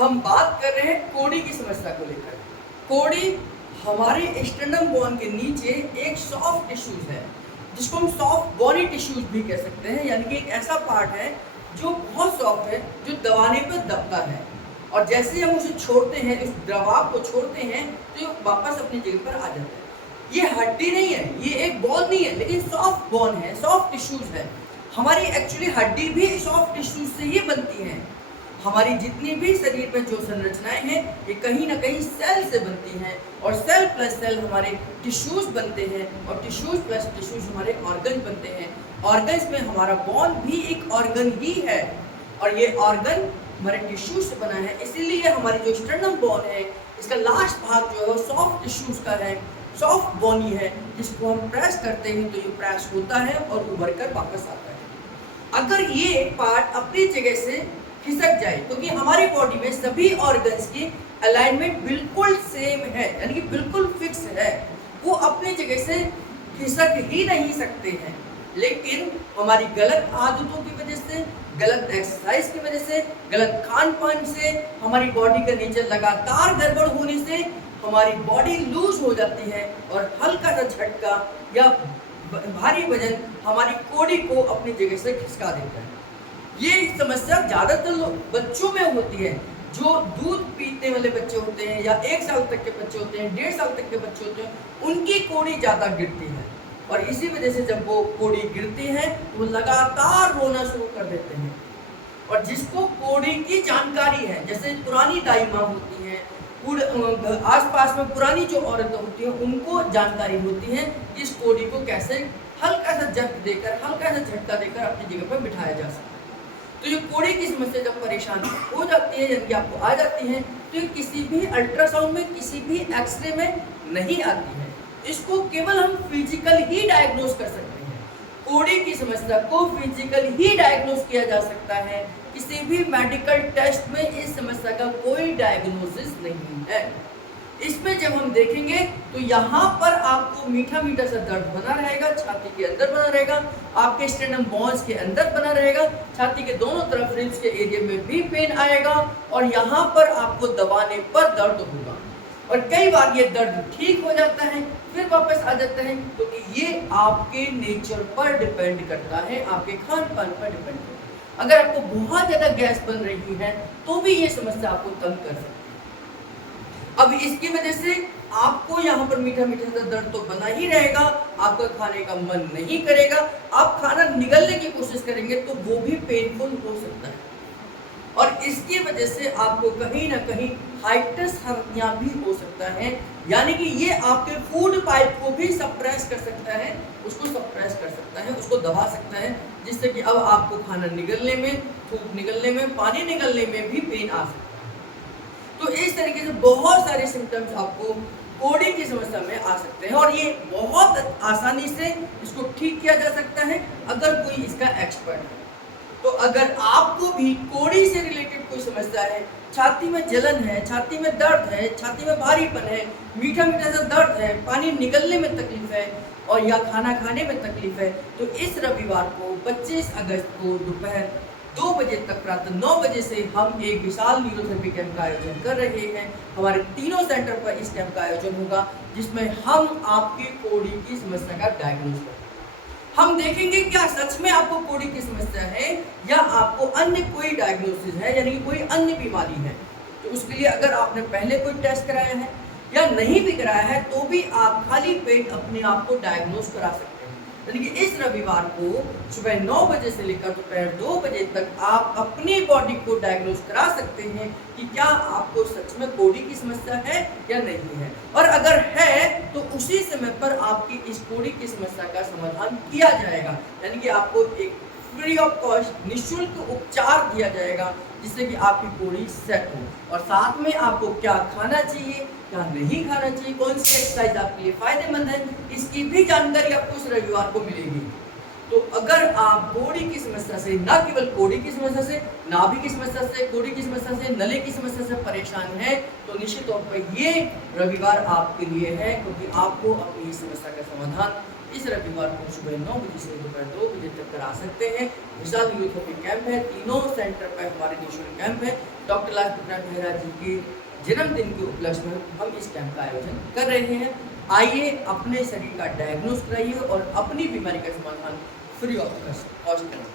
हम बात कर रहे हैं कोड़ी की समस्या को लेकर। कोड़ी हमारे स्टर्नम बोन के नीचे एक सॉफ्ट टिश्यूज है, जिसको हम सॉफ्ट बॉनी टिश्यूज भी कह सकते हैं, यानी कि एक ऐसा पार्ट है जो बहुत सॉफ्ट है, जो दबाने पर दबता है, और जैसे ही हम उसे छोड़ते हैं, इस दबाव को छोड़ते हैं, तो ये वापस अपनी जगह पर आ जाता है। ये हड्डी नहीं है, ये एक बोन नहीं है, लेकिन सॉफ्ट बोन है, सॉफ्ट टिश्यूज है। हमारी एक्चुअली हड्डी भी सॉफ्ट टिश्यूज से ही बनती है। हमारी जितनी भी शरीर में जो संरचनाएं हैं, ये कहीं ना कहीं सेल से बनती हैं, और सेल प्लस सेल हमारे टिश्यूज बनते हैं, और टिश्यूज प्लस टिश्यूज हमारे ऑर्गन बनते हैं। ऑर्गन्स में हमारा बोन भी एक ऑर्गन ही है, और ये ऑर्गन हमारे टिश्यूज से बना है। इसीलिए हमारी जो स्टर्नम बोन है, इसका लास्ट भाग जो है वो सॉफ्ट टिश्यूज का है, सॉफ्ट बोनी है, जिसको हम प्रेस करते हैं तो ये प्रेस होता है और उभर कर वापस आता है। अगर ये पार्ट अपनी जगह से खिसक जाए, क्योंकि हमारी बॉडी में सभी ऑर्गन्स की अलाइनमेंट बिल्कुल सेम है, यानी कि बिल्कुल फिक्स है, वो अपनी जगह से खिसक ही नहीं सकते हैं। लेकिन हमारी गलत आदतों की वजह से, गलत एक्सरसाइज की वजह से, गलत खान पान से, हमारी बॉडी के नीचे लगातार गड़बड़ होने से हमारी बॉडी लूज हो जाती है, और हल्का सा झटका या भारी वजन हमारी कोड़ी को अपनी जगह से खिसका देता है। ये समस्या ज़्यादातर बच्चों में होती है। जो दूध पीने वाले बच्चे होते हैं, या 1 साल तक के बच्चे होते हैं, 1.5 साल तक के बच्चे होते हैं, उनकी कोड़ी ज़्यादा गिरती है, और इसी वजह से जब वो कोड़ी गिरती है वो लगातार रोना शुरू कर देते हैं। और जिसको कोड़ी की जानकारी है, जैसे पुरानी दाई माँ होती हैं, आसपास में पुरानी जो औरतें होती हैं, उनको जानकारी होती है कि इस कोड़ी को कैसे हल्का सा जग देकर, हल्का सा झटका देकर अपनी जगह पर बिठाया जा सकता है। तो ये कोड़ी की समस्या जब परेशान हो जाती है, यानी कि आपको आ जाती है, तो ये किसी भी अल्ट्रासाउंड में, किसी भी एक्सरे में नहीं आती है। इसको केवल हम फिजिकल ही डायग्नोज कर सकते हैं। कोड़ी की समस्या को फिजिकल ही डायग्नोज किया जा सकता है। किसी भी मेडिकल टेस्ट में इस समस्या का कोई डायग्नोसिस नहीं है। इसमें जब हम देखेंगे तो यहाँ पर आपको मीठा मीठा सा दर्द बना रहेगा, छाती के अंदर बना रहेगा, आपके स्टर्नम बोन्स के अंदर बना रहेगा, छाती के दोनों तरफ रिब्स के एरिया में भी पेन आएगा, और यहाँ पर आपको दबाने पर दर्द होगा। और कई बार ये दर्द ठीक हो जाता है, फिर वापस आ जाता है, क्योंकि ये आपके नेचर पर डिपेंड करता है, आपके खान पान पर डिपेंड करता है। अगर आपको बहुत ज़्यादा गैस बन रही है तो भी ये समस्या आपको तंग कर सकती है। अब इसकी वजह से आपको यहाँ पर मीठा मीठा सा दर्द तो बना ही रहेगा, आपका खाने का मन नहीं करेगा, आप खाना निगलने की कोशिश करेंगे तो वो भी पेनफुल हो सकता है, और इसकी वजह से आपको कहीं ना कहीं हाइटस हर्निया भी हो सकता है, यानी कि ये आपके फूड पाइप को भी सप्रेस कर सकता है, उसको सप्रेस कर सकता है, उसको दबा सकता है, जिससे कि अब आपको खाना निगलने में, थूक निगलने में, पानी निगलने में भी पेन आ सकता है। तो इस तरीके से बहुत सारे सिम्टम्स आपको कोड़ी की समस्या में आ सकते हैं, और ये बहुत आसानी से इसको ठीक किया जा सकता है अगर कोई इसका एक्सपर्ट है। तो अगर आपको भी कोड़ी से रिलेटेड कोई समस्या है, छाती में जलन है, छाती में दर्द है, छाती में भारीपन है, मीठा मीठा सा दर्द है, पानी निगलने में तकलीफ है, और या खाना खाने में तकलीफ है, तो इस रविवार को 25 अगस्त को दोपहर 2 बजे तक, प्रातः 9 बजे से हम एक विशाल न्यूरोथेरेपी कैंप का आयोजन कर रहे हैं। हमारे तीनों सेंटर पर इस कैंप का आयोजन होगा, जिसमें हम आपकी कोड़ी की समस्या का डायग्नोज करेंगे। हम देखेंगे क्या सच में आपको कोड़ी की समस्या है, या आपको अन्य कोई डायग्नोसिस है, यानी कि कोई अन्य बीमारी है। तो उसके लिए अगर आपने पहले कोई टेस्ट कराया है या नहीं भी कराया है, तो भी आप खाली पेट अपने आप को डायग्नोज करा सकते हैं। यानी कि इस रविवार को सुबह 9 बजे से लेकर दोपहर 2 बजे तक आप अपनी बॉडी को डायग्नोज करा सकते हैं कि क्या आपको सच में कोड़ी की समस्या है या नहीं है, और अगर है तो उसी समय पर आपकी इस कोड़ी की समस्या का समाधान किया जाएगा, यानी कि आपको एक फ्री ऑफ कॉस्ट निःशुल्क उपचार दिया जाएगा, जिससे कि आपकी कोड़ी सेट हो। और साथ में आपको क्या खाना चाहिए, क्या नहीं खाना चाहिए, कौन सी एक्सरसाइज आपके लिए फायदेमंद है, इसकी भी जानकारी आपको इस रविवार को मिलेगी। तो अगर आप कोड़ी की समस्या से, न केवल कोड़ी की समस्या से, नाभि की समस्या से, कोड़ी की समस्या से, नले की समस्या से परेशान हैं, तो निश्चित तौर पर ये रविवार आपके लिए है, क्योंकि आपको अपनी इस समस्या का समाधान इस रविवार को सुबह 9 बजे से दोपहर 2 बजे तक करा सकते हैं। विशाल यूथोपी कैंप है, तीनों सेंटर पर हमारे निःशुल्क कैंप है। डॉक्टर लाल कृष्ण मेहरा जी के जन्मदिन के उपलक्ष्य में हम इस कैंप का आयोजन कर रहे हैं। आइए अपने शरीर का डायग्नोस कराइए और अपनी बीमारी का समाधान फ्री ऑफ कॉस्ट करें।